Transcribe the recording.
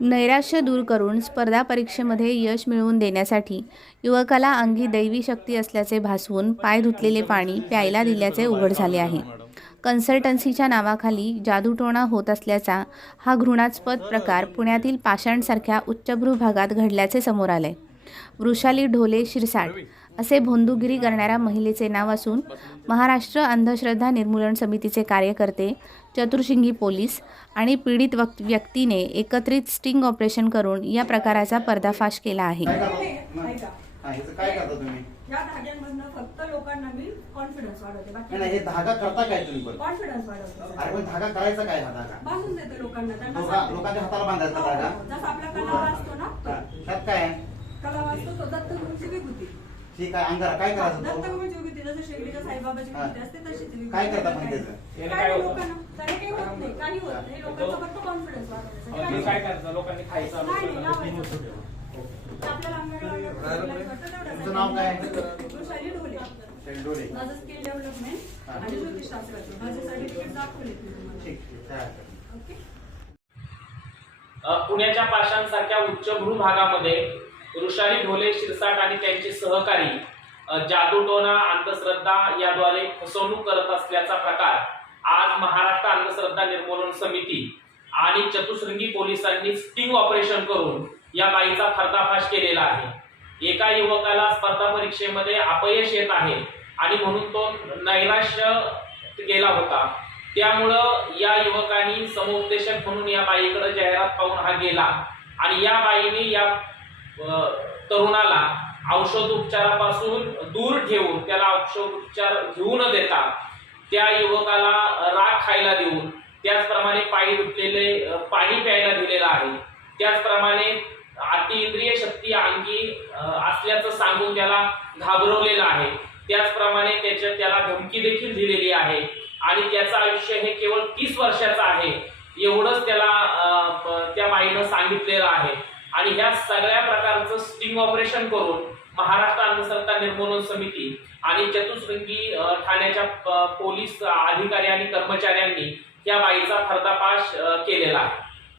नैराश्य दूर करून स्पर्धा परीक्षेमध्ये यश मिळवून देण्यासाठी युवकाला अंगी दैवी शक्ती असल्याचे भासवून पाय धुतलेले पाणी प्यायला दिल्याचे उघड झाले आहे. कन्सल्टन्सीच्या नावाखाली जादूटोणा होत असल्याचा हा घृणास्पद प्रकार पुण्यातील पाषाणसारख्या उच्चभ्रू भागात घडल्याचे समोर आले वृषाली ढोले शिरसाट असे भोंदूगिरी करणाऱ्या महिलेचे नाव असून महाराष्ट्र अंधश्रद्धा निर्मूलन समितीचे कार्यकर्ते चतुर्शिंगी पोलीस आणि पीडित वक व्यक्तीने एकत्रित स्टिंग ऑपरेशन करून या प्रकाराचा पर्दाफाश केला आहे. काय कला वाचतो तो दत्तगुरूची विभूती ठीक आहे अंगारा काय करायचं दत्तगुरूची विभूती जसं शिर्डीच्या साईबाबाची हा. विभूती असते तशीच विभूती काय करता पण काय त्याचं? काय नाही लोकांना त्याने काही होत नाही काही होत नाही. लोकांचा फक्त कॉन्फिडन्स हे काय. करायचं? लोकांनी खायचं नाही, नाही, लावायचं. आपल्याला अंगाला वाटतं तेवढंच तुमचं नाव काय? ढोले. माझं स्किल डेव्हलपमेंट आणि ज्योतिषशास्त्राचं. माझे सर्टिफिकेट दाखवले मी तुम्हाला. ठीक ठीक. काय हरकत नाही. ओके. अ, पुण्याच्या पाषाणसारख्या उच्चभ्रू भागामध्ये ऋषाली ढोले शिरसाट आणि त्यांचे सहकारी जादूटोना अंधश्रद्धा याद्वारे फसवणूक करत असल्याचा प्रकार. आज महाराष्ट्र अंधश्रद्धा निर्मूलन समिती आणि चतुश्रृंगी पोलिसांनी स्टिंग ऑपरेशन करून या बाईचा पर्दाफाश केलेला आहे. एका युवकाला स्पर्धा परीक्षेमध्ये अपयश येत आहे आणि म्हणून तो नैराश्य गेला होता. त्यामुळं या युवकांनी समुपदेशक म्हणून या बाईकडे जाहिरात पाहून हा गेला आणि या बाईने या तरुणाला औषध उपचारापासून दूर ठेवून त्याला औषध उपचार घेऊ न देता त्या युवकाला राग खायला देऊन त्याचप्रमाणे पायी धुतलेले पाणी प्यायला दिलेलं आहे. त्याचप्रमाणे अतिइंद्रिय शक्ती अंगी असल्याचं सांगून त्याला घाबरवलेलं आहे. त्याचप्रमाणे त्याच्या त्याला धमकी देखील दिलेली आहे. आणि त्याचं आयुष्य हे केवळ तीस वर्षाचं आहे. एवढंच त्याला त्या बाईनं सांगितलेलं आहे. आणि ह्या सगळ्या प्रकारचं स्टिंग ऑपरेशन करून महाराष्ट्र अंधश्रद्धा निर्मूलन समिती आणि चतुश्रृंगी ठाण्याच्या पोलीस अधिकारी आणि कर्मचाऱ्यांनी या बाईचा फर्दापाश केलेला आहे.